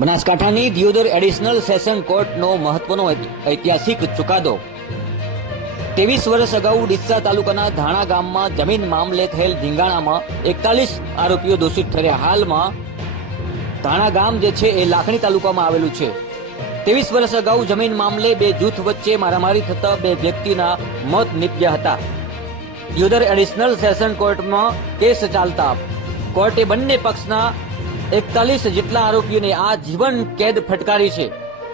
બનાસકાંઠાની Deodar additional session કોર્ટનો મહત્વનો ઐતિહાસિક ચુકાદો 23 વર્ષ અગાઉ ડીસા તાલુકાના ધાણા ગામમાં જમીન મામલે થયેલ ધીંગાણામાં 41 આરોપીઓ દોષિત ઠર્યા। હાલમાં ધાણા ગામ જે છે એ લાખણી તાલુકામાં આવેલું છે। 23 વર્ષ અગાઉ જમીન મામલે બે જૂથ વચ્ચે મારામારી થતા બે વ્યક્તિના મોત નીપજ્યા હતા। દિયોદર એડિશનલ સેશન કોર્ટમાં કેસ ચાલતા કોર્ટે બંને પક્ષના 41 જેટલા આરોપીઓને આજીવન કેદ ફટકારી છે।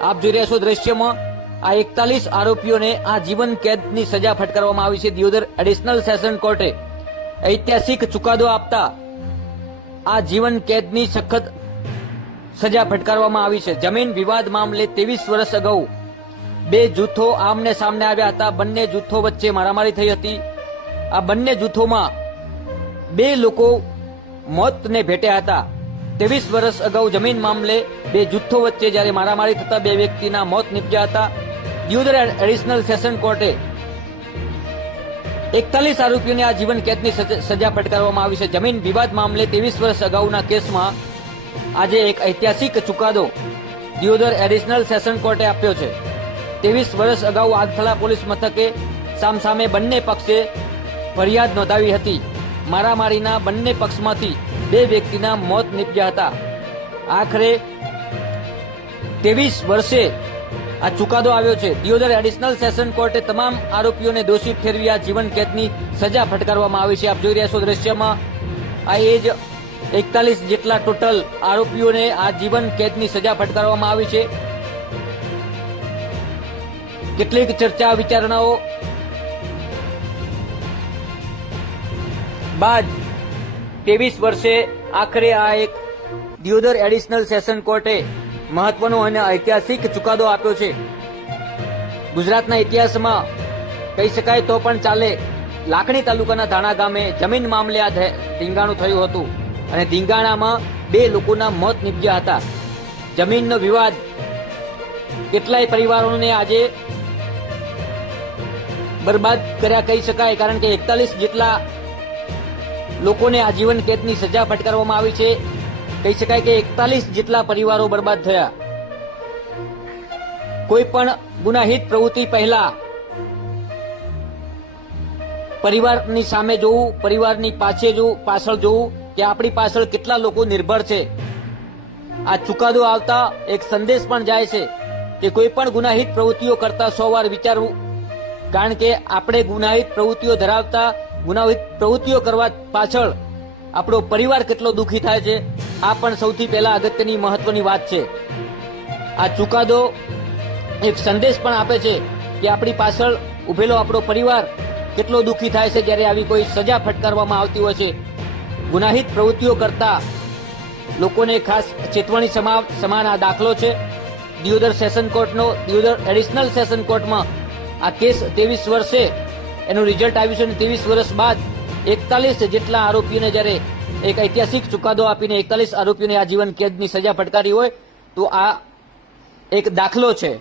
આપ જોઈ રહ્યા છો દ્રશ્યમાં આ 41 આરોપીઓને આજીવન કેદની સજા ફટકારવામાં આવી છે। દિયોદર એડિશનલ સેશન કોર્ટે ઐતિહાસિક ચુકાદો આપતા આજીવન કેદની સખત સજા ફટકારવામાં આવી છે। જમીન વિવાદ મામલે 23 વર્ષ અગાઉ બે જૂથો આમને સામને આવ્યા હતા। બંને જૂથો વચ્ચે મારામારી થઈ હતી। આ બંને જૂથોમાં બે લોકો મોતને ભેટ્યા હતા। 23 વર્ષ અગાઉ જમીન મામલે બે જૂથો વચ્ચે જ્યારે મારામારી થતા બે વ્યક્તિના મોત નીપજ્યા હતા। દિયોદર એડિશનલ સેશન કોર્ટે 41 આરોપીઓને આજીવન કેદની સજા ફટકારવામાં આવી છે। જમીન વિવાદ મામલે 23 વર્ષ અગાઉના કેસમાં આજે એક ઐતિહાસિક ચુકાદો દિયોદર એડિશનલ સેશન કોર્ટે આપ્યો છે। 23 વર્ષ અગાઉ આગથલા પોલીસ મથકે સામસામે બંને પક્ષે ફરિયાદ નોંધાવી હતી। મારામારીના બંને પક્ષમાંથી બે વ્યક્તિના મોત નીપજ્યા હતા। આખરે 23 વર્ષે આ ચુકાદો આવ્યો છે। દિયોદર એડિશનલ સેશન કોર્ટે તમામ આરોપીઓને દોષિત ઠેરવી આ જીવન કેદની સજા ફટકારવામાં આવી છે। આપ જોઈ રહ્યા છો દ્રશ્યમાં આ એ જ 41 જેટલા ટોટલ આરોપીઓને આ જીવન કેદની સજા ફટકારવામાં આવી છે। કેટલીક ચર્ચા વિચારણાઓ બાદ 23 વર્ષે આખરે આ એક દિયોદર એડિશનલ સેશન કોર્ટે મહત્વનો અને ઐતિહાસિક ચુકાદો આપ્યો છે। ગુજરાતના ઇતિહાસમાં કહી શકાય તો પણ ચાલે। લાખણી તાલુકાના ધાણા ગામે જમીન મામલે આ ધીંગાણું થયું હતું અને ધીંગાણામાં બે લોકોના મોત નીપજ્યા હતા। જમીનનો વિવાદ કેટલાય પરિવારોને આજે બરબાદ કર્યા કહી શકાય, કારણ કે 41 જેટલા લોકોને આજીવન કેદની સજા ફટકારવામાં આવી છે। કહી શકાય કે 41 જેટલા પરિવારો બરબાદ થયા। કોઈ પણ ગુનાહિત પ્રવૃત્તિ પહેલા પરિવારની સામે જોવું, પરિવારની પાછળ જોવું કે આપણી પાછળ કેટલા લોકો નિર્ભર છે। આ ચુકાદો આવતા એક સંદેશ પણ જાય છે કે કોઈ પણ ગુનાહિત પ્રવૃત્તિઓ કરતા 100 વાર વિચારવું, કારણ કે આપણે ગુનાહિત પ્રવૃત્તિઓ ધરાવતા ગુનાહિત પ્રવૃત્તિઓ કરવા પાછળ આપણો પરિવાર કેટલો દુઃખી થાય છે, આ પણ સૌથી પહેલા અગત્યની મહત્વની વાત છે। આ ચુકાદો એક સંદેશ પણ આપે છે કે આપણી પાછળ ઉભેલો આપણો પરિવાર કેટલો દુઃખી થાય છે જ્યારે આવી કોઈ સજા ફટકારવામાં આવતી હોય છે। ગુનાહિત પ્રવૃત્તિઓ કરતા લોકોને ખાસ ચેતવણી સમાન આ દાખલો છે। દિયોદર સેશન કોર્ટનો દિયોદર એડિશનલ સેશન કોર્ટમાં આ કેસ 23 વર્ષે એનું રિઝલ્ટ આવ્યું છે અને 23 વર્ષ બાદ 41 જેટલા આરોપીઓને જ્યારે એક ઐતિહાસિક ચુકાદો આપીને 41 આરોપીઓને આજીવન કેદની સજા ફટકારી હોય તો આ એક દાખલો છે।